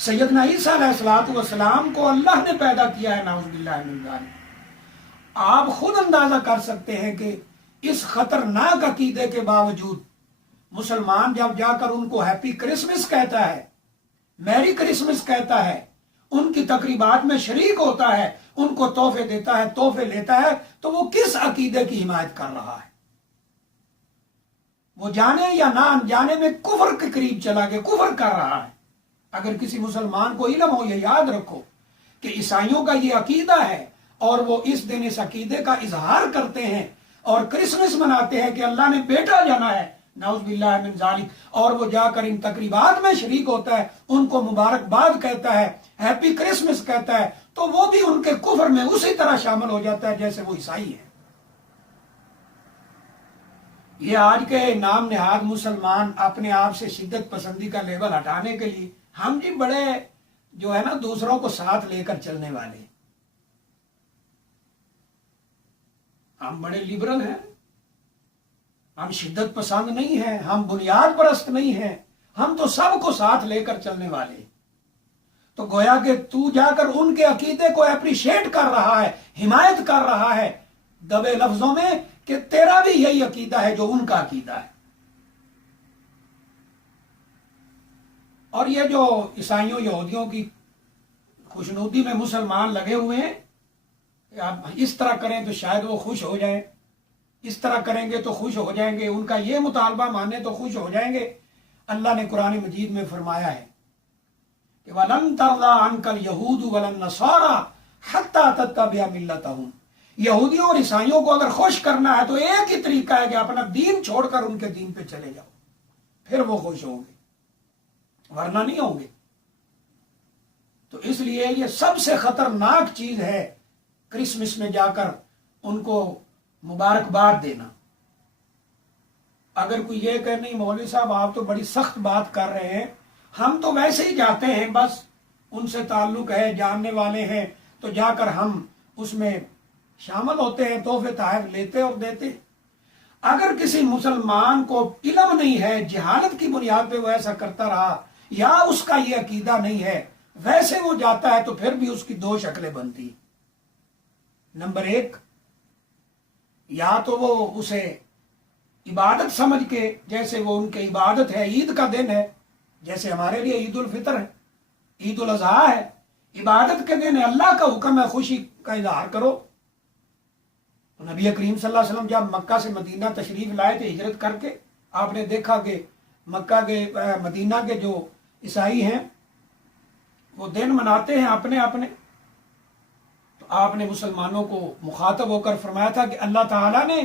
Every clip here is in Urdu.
سیدنا عیسیٰ علیہ السلام کو اللہ نے پیدا کیا ہے، نعوذ باللہ من ذالک۔ آپ خود اندازہ کر سکتے ہیں کہ اس خطرناک عقیدے کے باوجود مسلمان جب جا کر ان کو ہیپی کرسمس کہتا ہے، میری کرسمس کہتا ہے، ان کی تقریبات میں شریک ہوتا ہے، ان کو تحفے دیتا ہے، تحفے لیتا ہے، تو وہ کس عقیدے کی حمایت کر رہا ہے؟ وہ جانے یا نہ جانے میں کفر کے قریب چلا گیا، کفر کر رہا ہے۔ اگر کسی مسلمان کو علم ہو، یہ یاد رکھو کہ عیسائیوں کا یہ عقیدہ ہے اور وہ اس دن اس عقیدے کا اظہار کرتے ہیں اور کرسمس مناتے ہیں کہ اللہ نے بیٹا جانا ہے، نعوذ باللہ من ذالک، اور وہ جا کر ان تقریبات میں شریک ہوتا ہے، ان کو مبارکباد کہتا ہے، ہیپی کرسمس کہتا ہے، تو وہ بھی ان کے کفر میں اسی طرح شامل ہو جاتا ہے جیسے وہ عیسائی ہے۔ یہ آج کے نام نہاد مسلمان اپنے آپ سے شدت پسندی کا لیبل ہٹانے کے لیے ہم جی بڑے جو ہے نا دوسروں کو ساتھ لے کر چلنے والے، ہم بڑے لبرل ہیں، ہم شدت پسند نہیں ہیں، ہم بنیاد پرست نہیں ہیں، ہم تو سب کو ساتھ لے کر چلنے والے۔ تو گویا کہ تو جا کر ان کے عقیدے کو اپریشیٹ کر رہا ہے، حمایت کر رہا ہے دبے لفظوں میں کہ تیرا بھی یہی عقیدہ ہے جو ان کا عقیدہ ہے۔ اور یہ جو عیسائیوں یہودیوں کی خوشنودی میں مسلمان لگے ہوئے ہیں، آپ اس طرح کریں تو شاید وہ خوش ہو جائیں، اس طرح کریں گے تو خوش ہو جائیں گے، ان کا یہ مطالبہ مانے تو خوش ہو جائیں گے۔ اللہ نے قرآن مجید میں فرمایا ہے کہ وَلَن تَرْضَىٰ عَنْكَ الْيَهُودُ وَلَا النَّصَارَىٰ حَتَّىٰ تَتَّبِعَ مِلَّتَهُمْ۔ یہودیوں اور عیسائیوں کو اگر خوش کرنا ہے تو ایک ہی طریقہ ہے کہ اپنا دین چھوڑ کر ان کے دین پہ چلے جاؤ، پھر وہ خوش ہوں گے، ورنہ نہیں ہوں گے۔ تو اس لیے یہ سب سے خطرناک چیز ہے کرسمس میں جا کر ان کو مبارکباد دینا۔ اگر کوئی یہ کہ نہیں مولوی صاحب آپ تو بڑی سخت بات کر رہے ہیں، ہم تو ویسے ہی جاتے ہیں، بس ان سے تعلق ہے، جاننے والے ہیں، تو جا کر ہم اس میں شامل ہوتے ہیں، تحفے تحائف لیتے اور دیتے۔ اگر کسی مسلمان کو علم نہیں ہے، جہالت کی بنیاد پہ وہ ایسا کرتا رہا یا اس کا یہ عقیدہ نہیں ہے، ویسے وہ جاتا ہے، تو پھر بھی اس کی دو شکلیں بنتی۔ نمبر ایک، یا تو وہ اسے عبادت سمجھ کے، جیسے وہ ان کی عبادت ہے، عید کا دن ہے، جیسے ہمارے لیے عید الفطر ہے، عید الاضحیٰ ہے، عبادت کے دن ہے، اللہ کا حکم ہے خوشی کا اظہار کرو۔ تو نبی کریم صلی اللہ علیہ وسلم جب مکہ سے مدینہ تشریف لائے تھے ہجرت کر کے، آپ نے دیکھا کہ مکہ کے مدینہ کے جو عیسائی ہیں وہ دن مناتے ہیں اپنے اپنے، تو آپ نے مسلمانوں کو مخاطب ہو کر فرمایا تھا کہ اللہ تعالیٰ نے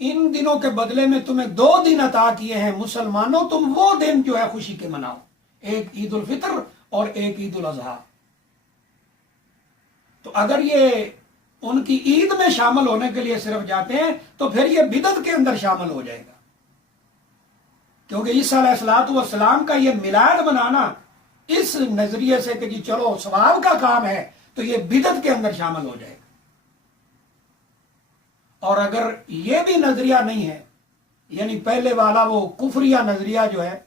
ان دنوں کے بدلے میں تمہیں 2 دن عطا کیے ہیں، مسلمانوں تم وہ دن جو ہے خوشی کے مناؤ، ایک عید الفطر اور ایک عید الاضحیٰ۔ تو اگر یہ ان کی عید میں شامل ہونے کے لیے صرف جاتے ہیں تو پھر یہ بدعت کے اندر شامل ہو جائے گا، کیونکہ عیسیٰ علیہ السلام کا یہ میلاد منانا اس نظریے سے کہ جی چلو ثواب کا کام ہے، تو یہ بدعت کے اندر شامل ہو جائے گا۔ اور اگر یہ بھی نظریہ نہیں ہے، یعنی پہلے والا وہ کفریہ نظریہ جو ہے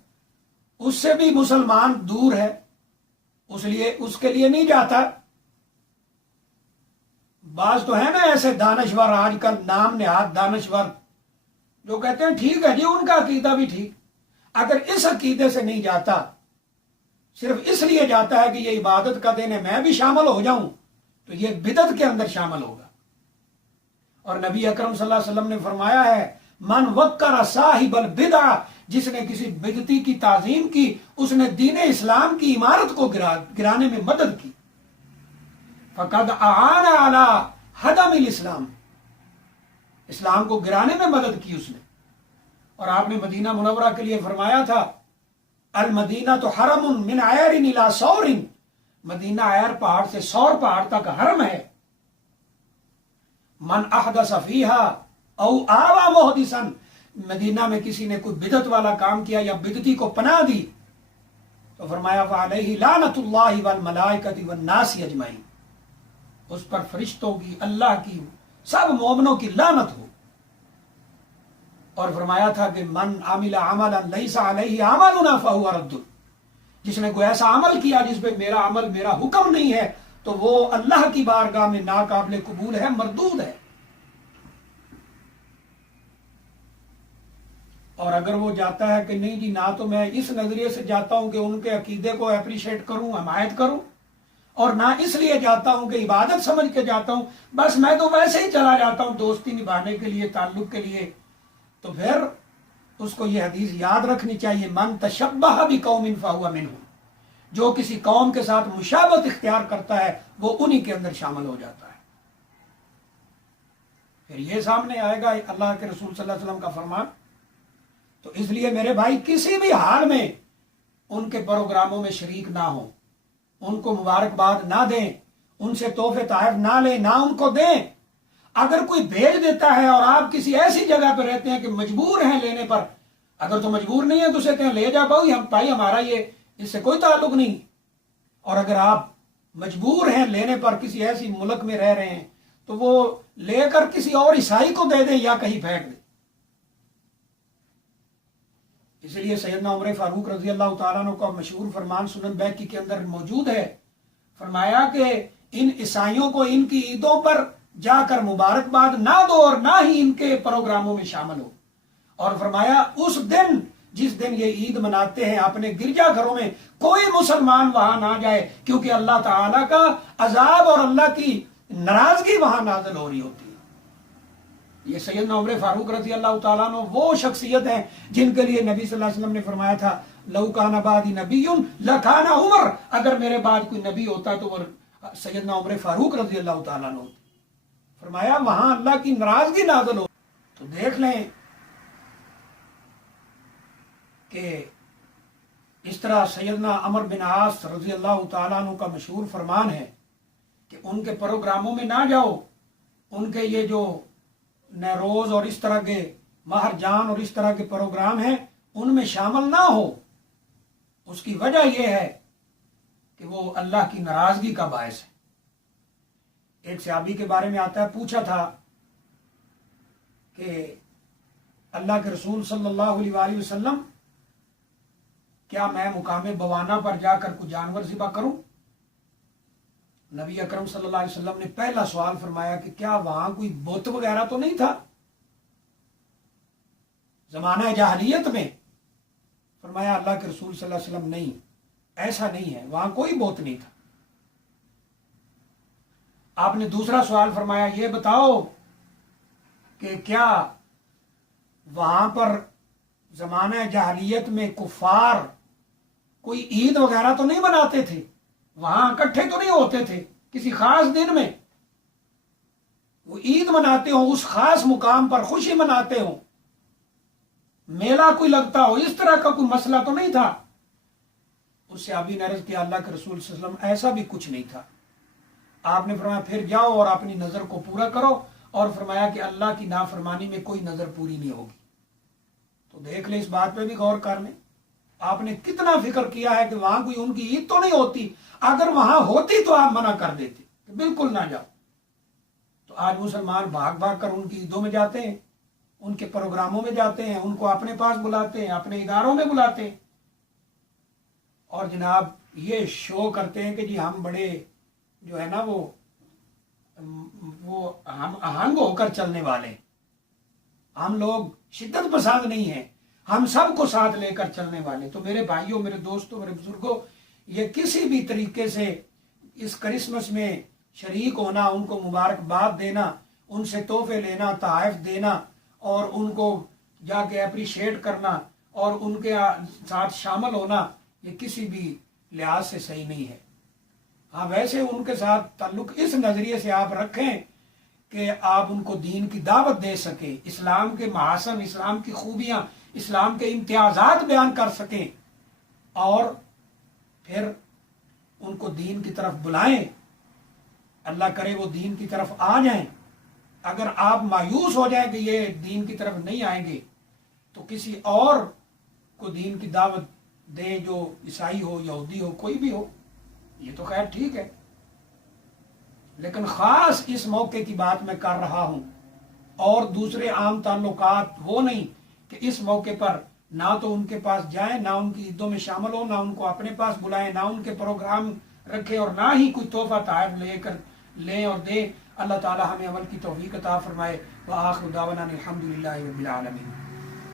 اس سے بھی مسلمان دور ہے، اس کے لیے نہیں جاتا۔ بعض تو ہے نا ایسے دانشور آج کل نام نہاد دانشور جو کہتے ہیں ٹھیک ہے جی ان کا عقیدہ بھی ٹھیک، اگر اس عقیدے سے نہیں جاتا، صرف اس لیے جاتا ہے کہ یہ عبادت کا دن ہے میں بھی شامل ہو جاؤں، تو یہ بدعت کے اندر شامل ہوگا۔ اور نبی اکرم صلی اللہ علیہ وسلم نے فرمایا ہے من وقر صاحب البدع، جس نے کسی بدعتی کی تعظیم کی اس نے دین اسلام کی عمارت کو گرانے میں مدد کی، فقد اعان علی ہدم الاسلام، اسلام کو گرانے میں مدد کی اس نے۔ اور آپ نے مدینہ منورہ کے لیے فرمایا تھا المدینہ تو حرم من عیر الی ثور، مدینہ عیر پہاڑ سے ثور پہاڑ تک حرم ہے۔ من احدث فیہا او آوا محدثا، مدینہ میں کسی نے کوئی بدعت والا کام کیا یا بدعتی کو پناہ دی تو فرمایا فعلیہ لعنت اللہ والملائکۃ والناس اجمعین، اس پر فرشتوں کی، اللہ کی، سب مومنوں کی لعنت ہو۔ اور فرمایا تھا کہ من عمل عملا لیس علیہ عملنا فہو رد، جس نے کوئی ایسا عمل کیا جس پہ میرا عمل، میرا حکم نہیں ہے، تو وہ اللہ کی بارگاہ میں ناقابل قبول ہے، مردود ہے۔ اور اگر وہ جاتا ہے کہ نہیں جی، نہ تو میں اس نظریے سے جاتا ہوں کہ ان کے عقیدے کو اپریشیٹ کروں، حمایت کروں، اور نہ اس لیے جاتا ہوں کہ عبادت سمجھ کے جاتا ہوں، بس میں تو ویسے ہی چلا جاتا ہوں دوستی نبھانے کے لیے، تعلق کے لیے، تو پھر اس کو یہ حدیث یاد رکھنی چاہیے، من تشبہ بقوم فہو منہم، جو کسی قوم کے ساتھ مشابہت اختیار کرتا ہے وہ انہی کے اندر شامل ہو جاتا ہے۔ پھر یہ سامنے آئے گا اللہ کے رسول صلی اللہ علیہ وسلم کا فرمان۔ تو اس لیے میرے بھائی کسی بھی حال میں ان کے پروگراموں میں شریک نہ ہوں، ان کو مبارکباد نہ دیں، ان سے تحفے تحائف نہ لیں، نہ ان کو دیں۔ اگر کوئی بھیج دیتا ہے اور آپ کسی ایسی جگہ پہ رہتے ہیں کہ مجبور ہیں لینے پر، اگر تو مجبور نہیں ہے تو اسے کہیں لے جا بھائی ہمارا یہ اس سے کوئی تعلق نہیں، اور اگر آپ مجبور ہیں لینے پر، کسی ایسی ملک میں رہ رہے ہیں، تو وہ لے کر کسی اور عیسائی کو دے دیں یا کہیں پھینک دیں۔ اس لیے سیدنا عمر فاروق رضی اللہ تعالیٰ عنہ کا مشہور فرمان سنن بیہقی کے اندر موجود ہے، فرمایا کہ ان عیسائیوں کو ان کی عیدوں پر جا کر مبارکباد نہ دو اور نہ ہی ان کے پروگراموں میں شامل ہو، اور فرمایا اس دن جس دن یہ عید مناتے ہیں اپنے گرجا گھروں میں کوئی مسلمان وہاں نہ جائے، کیونکہ اللہ تعالیٰ کا عذاب اور اللہ کی ناراضگی وہاں نازل ہو رہی ہوتی ہے۔ یہ سیدنا عمر فاروق رضی اللہ تعالیٰ عنہ وہ شخصیت ہیں جن کے لیے نبی صلی اللہ علیہ وسلم نے فرمایا تھا لو کان بعدی نبی لکان عمر، اگر میرے بعد کوئی نبی ہوتا تو وہ سیدنا عمر فاروق رضی اللہ تعالیٰ عنہ ہوتے۔ فرمایا وہاں اللہ کی ناراضگی نازل ہو۔ تو دیکھ لیں کہ اس طرح سیدنا عمر بن عاص رضی اللہ تعالیٰ عنہ کا مشہور فرمان ہے کہ ان کے پروگراموں میں نہ جاؤ، ان کے یہ جو نیروز اور اس طرح کے مہر جان اور اس طرح کے پروگرام ہیں ان میں شامل نہ ہو۔ اس کی وجہ یہ ہے کہ وہ اللہ کی ناراضگی کا باعث ہے۔ ایک صحابی کے بارے میں آتا ہے، پوچھا تھا کہ اللہ کے رسول صلی اللہ علیہ وآلہ وسلم کیا میں مقام بوانا پر جا کر کوئی جانور ذبح کروں؟ نبی اکرم صلی اللہ علیہ وسلم نے پہلا سوال فرمایا کہ کیا وہاں کوئی بت وغیرہ تو نہیں تھا زمانہ جاہلیت میں؟ فرمایا اللہ کے رسول صلی اللہ علیہ وسلم نہیں، ایسا نہیں ہے، وہاں کوئی بت نہیں تھا۔ آپ نے دوسرا سوال فرمایا یہ بتاؤ کہ کیا وہاں پر زمانہ جاہلیت میں کفار کوئی عید وغیرہ تو نہیں مناتے تھے، وہاں اکٹھے تو نہیں ہوتے تھے کسی خاص دن میں، وہ عید مناتے ہوں، اس خاص مقام پر خوشی مناتے ہوں، میلہ کوئی لگتا ہو، اس طرح کا کوئی مسئلہ تو نہیں تھا؟ اس سے صحابی نے عرض کیا اللہ کے رسول صلی اللہ علیہ وسلم ایسا بھی کچھ نہیں تھا۔ آپ نے فرمایا پھر جاؤ اور اپنی نظر کو پورا کرو، اور فرمایا کہ اللہ کی نافرمانی میں کوئی نظر پوری نہیں ہوگی۔ تو دیکھ لیں، اس بات پہ بھی غور کر لیں، آپ نے کتنا فکر کیا ہے کہ وہاں کوئی ان کی عید تو نہیں ہوتی، اگر وہاں ہوتی تو آپ منع کر دیتے کہ بالکل نہ جاؤ۔ تو آج مسلمان بھاگ بھاگ کر ان کی عیدوں میں جاتے ہیں، ان کے پروگراموں میں جاتے ہیں، ان کو اپنے پاس بلاتے ہیں، اپنے اداروں میں بلاتے ہیں، اور جناب یہ شو کرتے ہیں کہ جی ہم بڑے جو ہے نا وہ ہم آہنگ ہو کر چلنے والے، ہم لوگ شدت پسند نہیں ہیں، ہم سب کو ساتھ لے کر چلنے والے۔ تو میرے بھائیوں، میرے دوستوں، میرے بزرگوں، یہ کسی بھی طریقے سے اس کرسمس میں شریک ہونا، ان کو مبارکباد دینا، ان سے تحفے لینا، تحائف دینا، اور ان کو جا کے اپریشیٹ کرنا اور ان کے ساتھ شامل ہونا، یہ کسی بھی لحاظ سے صحیح نہیں ہے۔ ہاں ویسے ان کے ساتھ تعلق اس نظریے سے آپ رکھیں کہ آپ ان کو دین کی دعوت دے سکیں، اسلام کے محاسن، اسلام کی خوبیاں، اسلام کے امتیازات بیان کر سکیں، اور پھر ان کو دین کی طرف بلائیں، اللہ کرے وہ دین کی طرف آ جائیں۔ اگر آپ مایوس ہو جائیں کہ یہ دین کی طرف نہیں آئیں گے تو کسی اور کو دین کی دعوت دیں، جو عیسائی ہو، یہودی ہو، کوئی بھی ہو، یہ تو خیر ٹھیک ہے، لیکن خاص اس موقع کی بات میں کر رہا ہوں، اور دوسرے عام تعلقات وہ نہیں کہ اس موقع پر نہ تو ان کے پاس جائیں، نہ ان کی عیدوں میں شامل ہوں، نہ ان کو اپنے پاس بلائیں، نہ ان کے پروگرام رکھے، اور نہ ہی کوئی تحفہ تحائف لے کر لیں اور دیں۔ اللہ تعالی ہمیں عمل کی توفیق عطا فرمائے۔ وآخر دعوانا الحمد للہ رب العالمین۔